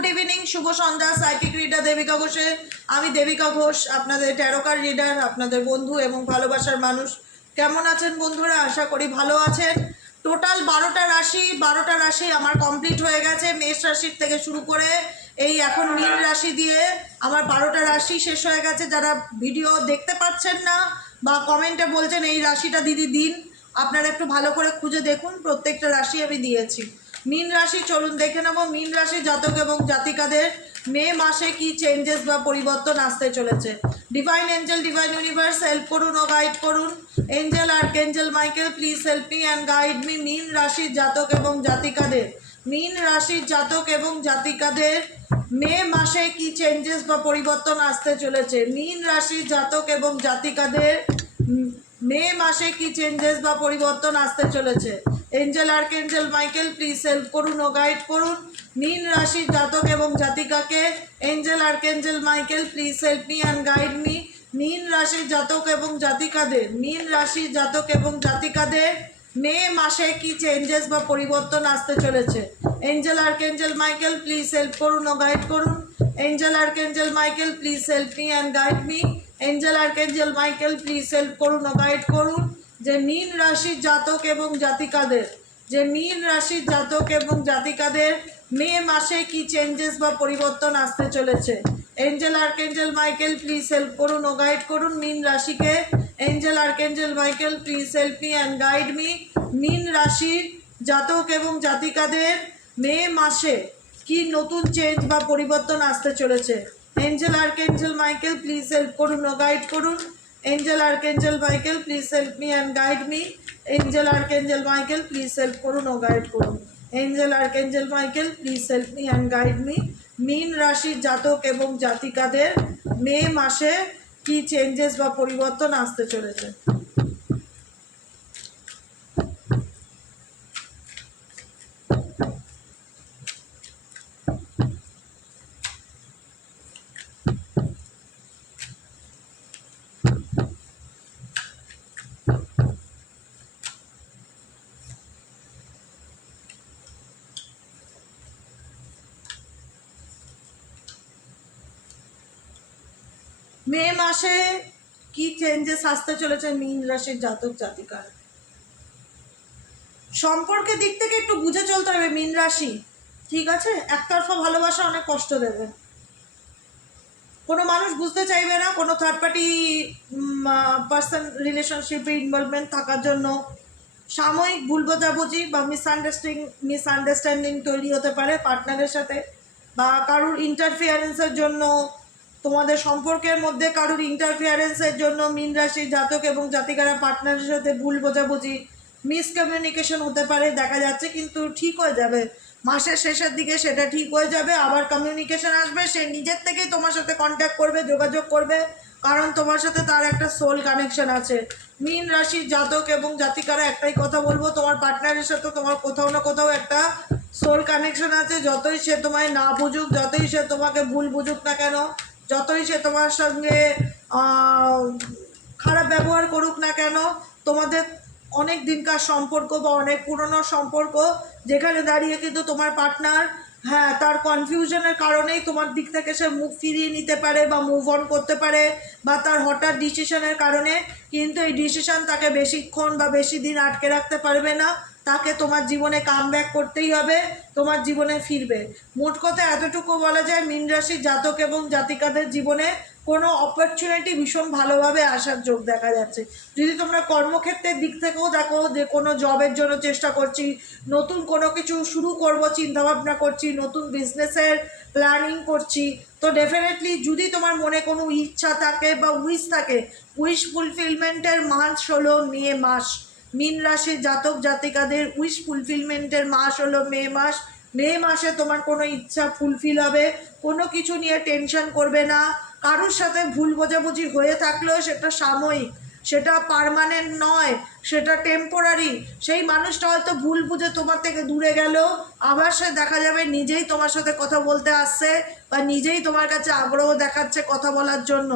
Good evening, শুভ সন্ধ্যা। Psychic reader Devika ঘোষে। আমি দেবিকা ঘোষ, আপনাদের ট্যারোকার রিডার, আপনাদের বন্ধু এবং ভালোবাসার মানুষ। কেমন আছেন বন্ধুরা? আশা করি ভালো আছেন। টোটাল 12টা রাশি আমার কমপ্লিট হয়ে গেছে। মেষ রাশির থেকে শুরু করে এই এখন মীন রাশি দিয়ে আমার 12টা রাশি শেষ হয়ে গেছে। যারা ভিডিও দেখতে পাচ্ছেন না বা কমেন্টে বলছেন এই রাশিটা দিদি দিন, আপনারা একটু ভালো করে খুঁজে দেখুন, প্রত্যেকটা রাশি আমি দিয়েছি। মীন রাশি চলুন দেখে নেব মীন রাশি জাতক এবং জাতিকাদের মে মাসে কি চেঞ্জেস বা পরিবর্তন আসতে চলেছে। Divine angel, divine universe help করুন ও গাইড করুন। Angel archangel Michael please help me and guide me. মীন রাশির জাতক এবং জাতিকাদের, মীন রাশির জাতক এবং জাতিকাদের মে মাসে কি চেঞ্জেস বা পরিবর্তন আসতে চলেছে। মীন রাশির জাতক এবং জাতিকাদের মে মাসে কি চেঞ্জেস বা পরিবর্তন আসতে চলেছে। Angel archangel Michael please help করুন ও গাইড করুন। মীন রাশির জাতক এবং জাতিকাকে angel archangel Michael please help me and guide me. মীন রাশির জাতক এবং জাতিকাদের, মীন রাশির জাতক এবং জাতিকাদের মে মাসে কি চেঞ্জেস বা পরিবর্তন আসতে চলেছে। Angel archangel Michael please help করুন ও গাইড করুন। Angel archangel Michael please help me and guide me. Angel archangel Michael please help করুন ও গাইড করুন। যে মীন রাশির জাতক এবং জাতিকাদের, যে মীন রাশির জাতক এবং জাতিকাদের মে মাসে কি চেঞ্জেস বা পরিবর্তন আসতে চলেছে। Angel archangel Michael please help করুন ও গাইড করুন মীন রাশিকে। Angel archangel Michael please help me and guide me. মীন রাশির জাতক এবং জাতিকাদের মে মাসে কি নতুন চেঞ্জ বা পরিবর্তন আসতে চলেছে। Angel archangel Michael please help করুন ও গাইড করুন। Angel archangel Michael please help me and guide me. Angel archangel Michael please help করুন ও গাইড করুন। Angel archangel Michael please help me and guide me. মীন রাশির জাতক এবং জাতিকাদের মে মাসে কি চেঞ্জেস বা পরিবর্তন আসতে চলেছে। মে মাসে কি চেঞ্জেস আসতে চলেছে মীন রাশির জাতক জাতিকার। সম্পর্কের দিক থেকে একটু বুঝে চলতে হবে মীন রাশি, ঠিক আছে? একতরফা ভালোবাসা অনেক কষ্ট দেবে, কোনো মানুষ বুঝতে চাইবে না, কোনো থার্ড পার্টি পার্সন রিলেশনশিপে ইনভলভমেন্ট থাকার জন্য সাময়িক ভুল বোঝাবুঝি বা মিসআন্ডারস্ট্যান্ডিং তৈরি হতে পারে পার্টনারের সাথে, বা কারুর ইন্টারফিয়ারেন্সের জন্য, তোমাদের সম্পর্কের মধ্যে কারুর ইন্টারফিয়ারেন্সের জন্য মীন রাশির জাতক এবং জাতিকারা পার্টনারের সাথে ভুল বোঝাবুঝি, মিসকমিউনিকেশন হতে পারে দেখা যাচ্ছে, কিন্তু ঠিক হয়ে যাবে মাসের শেষের দিকে, সেটা ঠিক হয়ে যাবে। আবার কমিউনিকেশন আসবে, সে নিজের থেকেই তোমার সাথে কন্ট্যাক্ট করবে, যোগাযোগ করবে, কারণ তোমার সাথে তার একটা সোল কানেকশন আছে। মীন রাশির জাতক এবং জাতিকারা একটাই কথা বলবো, তোমার পার্টনারের সাথে তোমার কোথাও না কোথাও একটা সোল কানেকশন আছে। যতই সে তোমায় না বুঝুক, যতই সে তোমাকে ভুল বুঝুক না কেন, যতই সে তোমার সঙ্গে খারাপ ব্যবহার করুক না কেন, তোমাদের অনেক দিনকার সম্পর্ক বা অনেক পুরনো সম্পর্ক, যেখানে দাঁড়িয়ে কিন্তু তোমার পার্টনার তার কনফিউশনের কারণেই তোমার দিক থেকে সে মুখ ফিরিয়ে নিতে পারে বা মুভ অন করতে পারে, বা তার হঠাৎ ডিসিশনের কারণে, কিন্তু এই ডিসিশন তাকে বেশিক্ষণ বা বেশি দিন আটকে রাখতে পারবে না, তাকে তোমার জীবনে কামব্যাক করতেই হবে, তোমার জীবনে ফিরবে। মোট কথা এতটুকু বলা যায়, মীন রাশির জাতক এবং জাতিকাদের জীবনে কোনো অপরচুনিটি ভীষণ ভালোভাবে আসার যোগ দেখা যাচ্ছে। যদি তোমরা কর্মক্ষেত্রের দিক থেকেও দেখো যে কোনো জবের জন্য চেষ্টা করছি, নতুন কোনো কিছু শুরু করব চিন্তাভাবনা করছি, নতুন বিজনেসের প্ল্যানিং করছি, তো ডেফিনেটলি যদি তোমার মনে কোনো ইচ্ছা থাকে বা উইশ থাকে, উইশ ফুলফিলমেন্টের মাস হলো মে মাস। মীন রাশির জাতক জাতিকাদের উইশ ফুলফিলমেন্টের মাস হলো মে মাস। মে মাসে তোমার কোনো ইচ্ছা ফুলফিল হবে, কোনো কিছু নিয়ে টেনশন করবে না। কারোর সাথে ভুল বোঝাবুঝি হয়ে থাকলেও সেটা সাময়িক, সেটা পার্মানেন্ট নয়, সেটা টেম্পোরারি। সেই মানুষটা হয়তো ভুল বুঝে তোমার থেকে দূরে গেল, আবার সে দেখা যাবে নিজেই তোমার সাথে কথা বলতে আসছে বা নিজেই তোমার কাছে আগ্রহ দেখাচ্ছে কথা বলার জন্য।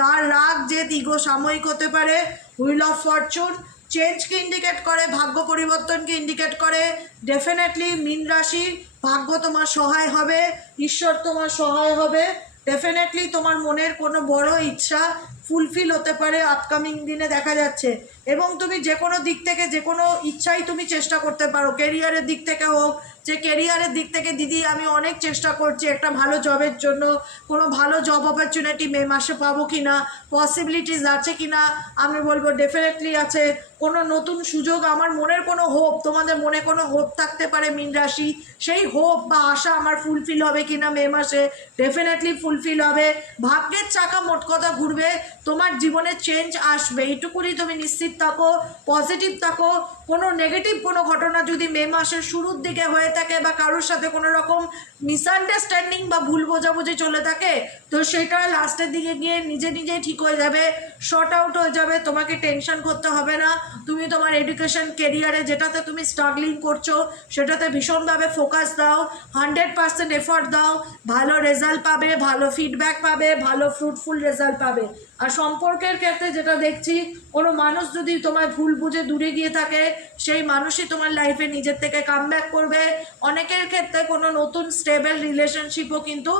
তার রাগ জেদ ইগো সাময়িক হতে পারে। হুইল অফ ফরচুন চেঞ্জকে ইন্ডিকেট করে, ভাগ্য পরিবর্তনকে ইন্ডিকেট করে। ডেফিনেটলি মীন রাশি ভাগ্য তোমার সহায় হবে, ঈশ্বর তোমার সহায় হবে। ডেফিনেটলি তোমার মনের কোনো বড় ইচ্ছা ফুলফিল হতে পারে আপকামিং দিনে দেখা যাচ্ছে। এবং তুমি যে কোনো দিক থেকে যে কোনো ইচ্ছাই তুমি চেষ্টা করতে পারো, কেরিয়ারের দিক থেকে হোক, যে কেরিয়ারের দিক থেকে দিদি আমি অনেক চেষ্টা করছি একটা ভালো জবের জন্য, কোনো ভালো জব অপরচুনিটি মে মাসে পাবো কি না, পসিবিলিটিস আছে কি না, আমি বলবো ডেফিনেটলি আছে। কোনো নতুন সুযোগ, আমার মনের কোনো হোপ, তোমাদের মনে কোনো হোপ থাকতে পারে মীন রাশি, সেই হোপ বা আশা আমার ফুলফিল হবে কি না মে মাসে, ডেফিনেটলি ফুলফিল হবে। ভাগ্যের চাকা মোট কথা ঘুরবে, তোমার জীবনে চেঞ্জ আসবে, এইটুকুনি তুমি নিশ্চিত থাকো, পজিটিভ থাকো। কোনো নেগেটিভ কোনো ঘটনা যদি মে মাসের শুরুর দিকে হয়ে থাকে বা কারোর সাথে কোনো রকম মিসআন্ডারস্ট্যান্ডিং বা ভুল বোঝাবুঝি চলে থাকে, তো সেটা লাস্টের দিকে গিয়ে নিজে নিজেই ঠিক হয়ে যাবে, শর্ট আউট হয়ে যাবে, তোমাকে টেনশন করতে হবে না। তুমি তোমার এডুকেশন কেরিয়ারে যেটাতে তুমি স্ট্রাগলিং করছো সেটাতে ভীষণভাবে ফোকাস দাও, 100% এফর্ট দাও, ভালো রেজাল্ট পাবে, ভালো ফিডব্যাক পাবে, ভালো ফ্রুটফুল রেজাল্ট পাবে। আর সম্পর্কের ক্ষেত্রে যেটা দেখছি, কোনো মানুষ যদি তোমায় ভুল বুঝে দূরে গিয়ে থাকে, সেই মানুষই তোমার লাইফে নিজের থেকে কামব্যাক করবে। অনেকের ক্ষেত্রে কোনো নতুন স্টেবল রিলেশনশিপও কিন্তু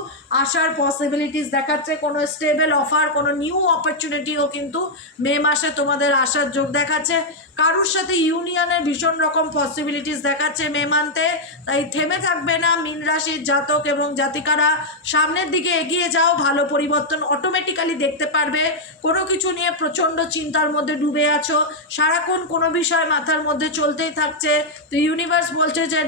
আসার পসিবিলিটিস দেখাচ্ছে, কোনো স্টেবল অফার, কোনো নিউ অপরচুনিটিও কিন্তু মে মাসে তোমাদের আসার যোগ দেখাচ্ছে। কারোর সাথে ইউনিয়নের ভীষণ রকম পসিবিলিটিস দেখাচ্ছে মে মান্থে। তাই থেমে থাকবে না মীন রাশির জাতক এবং জাতিকারা, সামনের দিকে এগিয়ে যাও, ভালো পরিবর্তন অটোমেটিক্যালি দেখতে পারবে। কোনো কিছু নিয়ে প্রচণ্ড চিন্তার মধ্যে ডুবে আছো, সারাক্ষণ কোনো বিষয় মাথার মধ্যে চলতেই থাকছে, তো ইউনিভার্স বলছে যে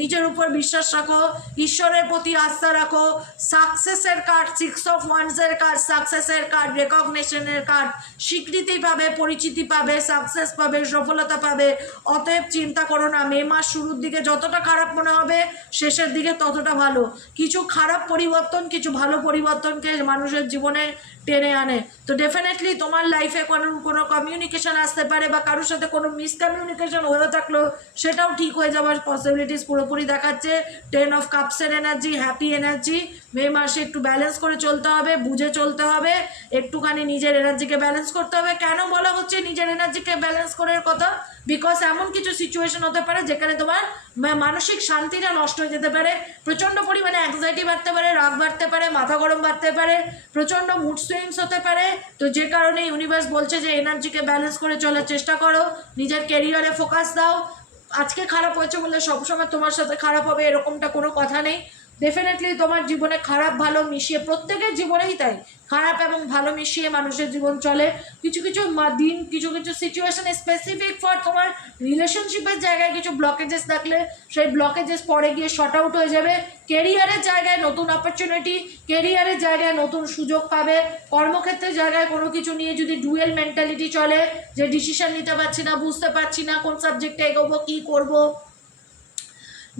নিজের উপর বিশ্বাস রাখো, ঈশ্বরের প্রতি আস্থা রাখো। সাকসেসের কার্ড, 6 অফ ওয়ান্ডসের কার্ড, সাকসেসের কার্ড, রেকগনিশনের কার্ড, স্বীকৃতি পাবে, পরিচিতি পাবে, সাকসেস পাবে, সফলতা পাবে। অতএব চিন্তা করো না, মে মাস শুরুর দিকে যতটা খারাপ মনে হবে শেষের দিকে ততটা ভালো। কিছু খারাপ পরিবর্তন কিছু ভালো পরিবর্তনকে মানুষের জীবনে টেনে আনে। তো ডেফিনেটলি তোমার লাইফে কোনো কমিউনিকেশন আসতে পারে বা কারোর সাথে কোনো মিসকমিউনিকেশন হয়ে থাকলো সেটাও ঠিক হয়ে যাওয়ার পসিবিলিটিস পুরোপুরি দেখাচ্ছে। 10 অফ কাপসের এনার্জি, হ্যাপি এনার্জি। মে মাসে একটু ব্যালেন্স করে চলতে হবে, বুঝে চলতে হবে, একটুখানি নিজের এনার্জিকে ব্যালেন্স করতে হবে। কেন বলা হচ্ছে নিজের এনার্জিকে ব্যালেন্স করার কথা? বিকজ এমন কিছু সিচুয়েশন হতে পারে যেখানে তোমার মানসিক শান্তিটা নষ্ট হয়ে যেতে পারে, প্রচণ্ড পরিমাণে অ্যাংজাইটি বাড়তে পারে, রাগ বাড়তে পারে, মাথা গরম বাড়তে পারে, প্রচণ্ড মুড সুইংস হতে পারে। তো যে কারণে ইউনিভার্স বলছে যে এনার্জিকে ব্যালেন্স করে চলার চেষ্টা করো, নিজের কেরিয়ারে ফোকাস দাও। আজকে খারাপ হয়েছে বলে সবসময় তোমার সাথে খারাপ হবে এরকমটা কোনো কথা নেই। ডেফিনেটলি তোমার জীবনে খারাপ ভালো মিশিয়ে, প্রত্যেকের জীবনেই তাই, খারাপ এবং ভালো মিশিয়ে মানুষের জীবন চলে। কিছু কিছু দিন, কিছু কিছু সিচুয়েশন স্পেসিফিক ফর তোমার রিলেশনশিপের জায়গায় কিছু ব্লকেজেস থাকলে সেই ব্লকেজেস পরে গিয়ে শর্ট আউট হয়ে যাবে। কেরিয়ারের জায়গায় নতুন অপরচুনিটি, কেরিয়ারের জায়গায় নতুন সুযোগ পাবে। কর্মক্ষেত্রের জায়গায় কোনো কিছু নিয়ে যদি ডুয়েল মেন্টালিটি চলে, যে ডিসিশন নিতে পারছি না, বুঝতে পারছি না কোন সাবজেক্টে এগোবো, কী করবো।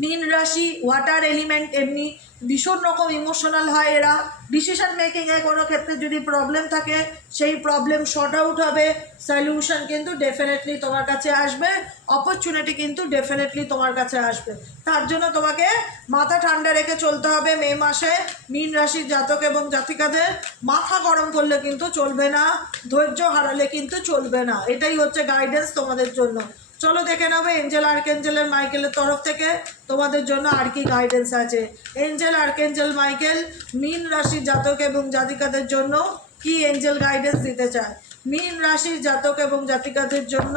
মীন রাশি ওয়াটার এলিমেন্ট, এমনি ভীষণ রকম ইমোশনাল হয় এরা। ডিসিশন মেকিংয়ে কোনো ক্ষেত্রে যদি প্রবলেম থাকে সেই প্রবলেম শর্ট আউট হবে, সলিউশন কিন্তু ডেফিনেটলি তোমার কাছে আসবে, অপরচুনিটি কিন্তু ডেফিনেটলি তোমার কাছে আসবে। তার জন্য তোমাকে মাথা ঠান্ডা রেখে চলতে হবে মে মাসে। মীন রাশির জাতক এবং জাতিকাদের মাথা গরম করলে কিন্তু চলবে না, ধৈর্য হারালে কিন্তু চলবে না। এটাই হচ্ছে গাইডেন্স তোমাদের জন্য। চলো দেখে নেবে এঞ্জেল আর্কেঞ্জেলের মাইকেলের তরফ থেকে তোমাদের জন্য আর কি গাইডেন্স আছে। এঞ্জেল আর্কেঞ্জেল মাইকেল মীন রাশির জাতক এবং জাতিকাদের জন্য কি এঞ্জেল গাইডেন্স দিতে চায়, মীন রাশির জাতক এবং জাতিকাদের জন্য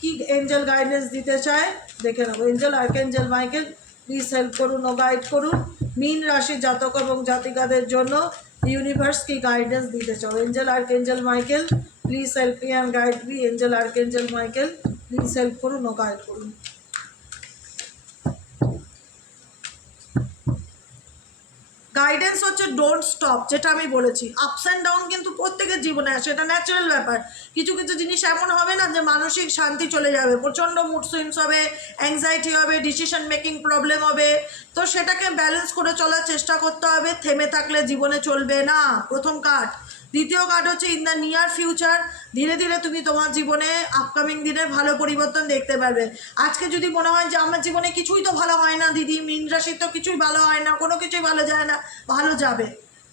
কি এঞ্জেল গাইডেন্স দিতে চায় দেখে নেবো। Angel archangel Michael please help করুন ও গাইড করুন মীন রাশির জাতক এবং জাতিকাদের জন্য ইউনিভার্স কি গাইডেন্স দিতে চাও। Angel archangel Michael please help me and guide me. Angel archangel Michael please help করুন ও গাইড করুন। গাইডেন্স হচ্ছে ডোন্ট স্টপ, যেটা আমি বলেছি আপস অ্যান্ড ডাউন কিন্তু প্রত্যেকের জীবনে আসে, এটা ন্যাচারাল ব্যাপার। কিছু কিছু জিনিস এমন হবে না যে মানসিক শান্তি চলে যাবে, প্রচণ্ড মুড সুইংস হবে, অ্যাংজাইটি হবে, ডিসিশন মেকিং প্রবলেম হবে। তো সেটাকে ব্যালেন্স করে চলার চেষ্টা করতে হবে, থেমে থাকলে জীবনে চলবে না, প্রথম কার্ড। দ্বিতীয় কার্ড হচ্ছে ইন দ্য নিয়ার ফিউচার, ধীরে ধীরে তুমি তোমার জীবনে আপকামিং দিনে ভালো পরিবর্তন দেখতে পারবে। আজকে যদি মনে হয় যে আমার জীবনে কিছুই তো ভালো হয় না দিদি, মীন রাশির তো কিছুই ভালো হয় না, কোনো কিছুই ভালো যায় না, ভালো যাবে,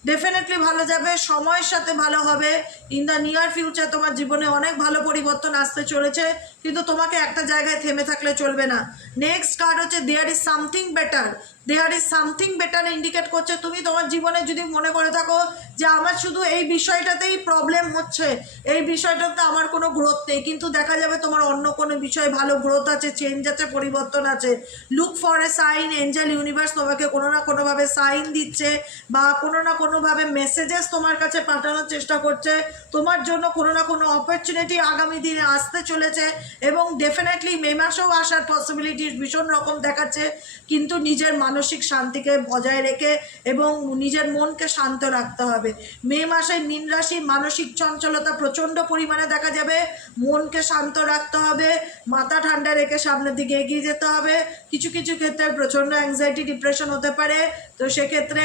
ডেফিনেটলি ভালো যাবে, সময়ের সাথে ভালো হবে। ইন দ্য নিয়ার ফিউচার তোমার জীবনে অনেক ভালো পরিবর্তন আসতে চলেছে, কিন্তু তোমাকে একটা জায়গায় থেমে থাকলে চলবে না। নেক্সট কার্ড হচ্ছে there is something better, there is something better indicate করছে। তুমি তোমার জীবনে যদি মনে করে থাকো যে আমার শুধু এই বিষয়টাতেই প্রবলেম হচ্ছে, এই বিষয়টাতে আমার কোনো গ্রোথ নেই, কিন্তু দেখা যাবে তোমার অন্য কোনো বিষয়ে ভালো গ্রোথ আছে, চেঞ্জ আছে, পরিবর্তন আছে। Look for a sign. Angel universe তোমাকে কোনো না কোনোভাবে সাইন দিচ্ছে বা কোনো না কোনোভাবে মেসেজেস তোমার কাছে পাঠানোর চেষ্টা করছে। তোমার জন্য কোনো না কোনো অপরচুনিটি আগামী দিনে আসতে চলেছে এবং ডেফিনেটলি মে মাসেও আসার পসিবিলিটি ভীষণ রকম দেখাচ্ছে। কিন্তু নিজের মানসিক শান্তিকে বজায় রেখে এবং নিজের মনকে শান্ত রাখতে হবে। মে মাসে মীন রাশি মানসিক চঞ্চলতা প্রচণ্ড পরিমাণে দেখা যাবে। মনকে শান্ত রাখতে হবে, মাথা ঠান্ডা রেখে সামনের দিকে এগিয়ে যেতে হবে। কিছু কিছু ক্ষেত্রে প্রচণ্ড অ্যাংজাইটি ডিপ্রেশন হতে পারে, তো সেক্ষেত্রে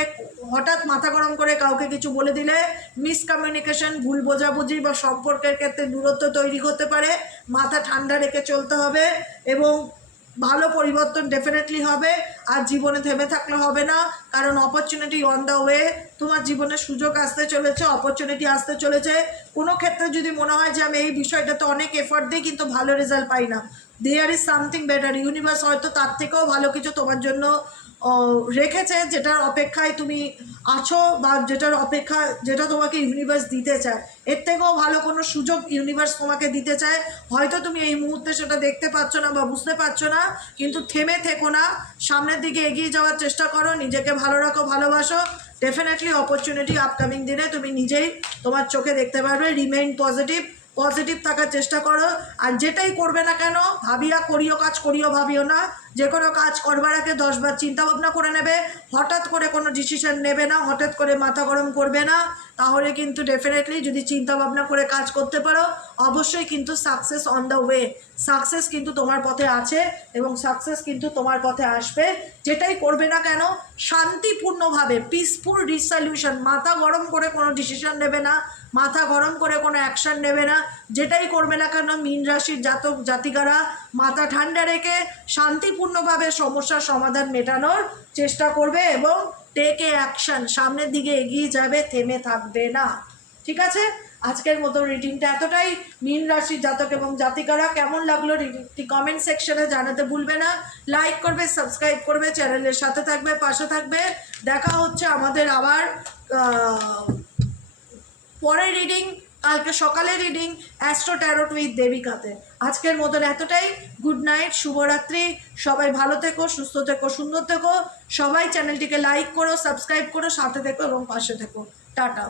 হঠাৎ মাথা গরম করে কাউকে কিছু বলে দিলে মিসকমিউনিকেশন, ভুল বোঝাবুঝি বা সম্পর্কের ক্ষেত্রে দূরত্ব তৈরি হতে পারে। মাথা ঠান্ডা রেখে চলতে হবে এবং ভালো পরিবর্তন ডেফিনেটলি হবে। আর জীবনে থেমে থাকলে হবে না, কারণ অপরচুনিটি অন দ্য ওয়ে। তোমার জীবনে সুযোগ আসতে চলেছে, অপরচুনিটি আসতে চলেছে। কোনো ক্ষেত্রে যদি মনে হয় যে আমি এই বিষয়টাতে অনেক এফর্ট দিই কিন্তু ভালো রেজাল্ট পাই না, there is something better. Universe হয়তো তার থেকেও ভালো কিছু তোমার জন্য রেখেছে, যেটার অপেক্ষায় তুমি আছো বা যেটা তোমাকে ইউনিভার্স দিতে চায়। এর থেকেও ভালো কোনো সুযোগ ইউনিভার্স তোমাকে দিতে চায়। হয়তো তুমি এই মুহূর্তে সেটা দেখতে পাচ্ছ না বা বুঝতে পারছো না, কিন্তু থেমে থেকো না, সামনের দিকে এগিয়ে যাওয়ার চেষ্টা করো, নিজেকে ভালো রাখো, ভালোবাসো। ডেফিনেটলি অপরচুনিটি আপকামিং দিনে তুমি নিজেই তোমার চোখে দেখতে পারবে। রিমেইন পজিটিভ, পজিটিভ থাকার চেষ্টা করো। আর যেটাই করবে না কেন ভাবিয়া করিও কাজ, করিও ভাবিও না। যে কোনো কাজ করবার আগে 10বার চিন্তা ভাবনা করে নেবে। হঠাৎ করে কোনো ডিসিশন নেবে না, হঠাৎ করে মাথা গরম করবে না। তাহলে কিন্তু ডেফিনেটলি যদি চিন্তা ভাবনা করে কাজ করতে পারো, অবশ্যই কিন্তু success on the way. Success কিন্তু তোমার পথে আছে এবং সাকসেস কিন্তু তোমার পথে আসবে। যেটাই করবে না কেন শান্তিপূর্ণভাবে, পিসফুল রিসলিউশন, মাথা গরম করে কোনো ডিসিশন নেবে না, মাথা গরম করে কোনো অ্যাকশন নেবে না। যেটাই করবে না কেন মীন রাশির জাতক জাতিকারা মাথা ঠান্ডা রেখে শান্তিপূর্ণভাবে সমস্যার সমাধান মেটানোর চেষ্টা করবে এবং টেক এ অ্যাকশন, সামনের দিকে এগিয়ে যাবে, থেমে থাকবে না। ঠিক আছে, আজকের মতো রিডিংটা এতটাই। মীন রাশির জাতক এবং জাতিকারা কেমন লাগলো রিডিংটি কমেন্ট সেকশনে জানাতে ভুলবে না। লাইক করবে, সাবস্ক্রাইব করবে, চ্যানেলের সাথে থাকবে, পাশে থাকবে। দেখা হচ্ছে আমাদের আবার পরের রিডিং, কালকে সকালে রিডিং অ্যাস্ট্রো ট্যারোট উইথ দেবিকাতে। আজকের মতন এতটাই। গুড নাইট, শুভরাত্রি। সবাই ভালো থেকো, সুস্থ থেকো, সুন্দর থেকো। সবাই চ্যানেলটিকে লাইক করো, সাবস্ক্রাইব করো, সাথে থেকো এবং পাশে থেকো। টাটা।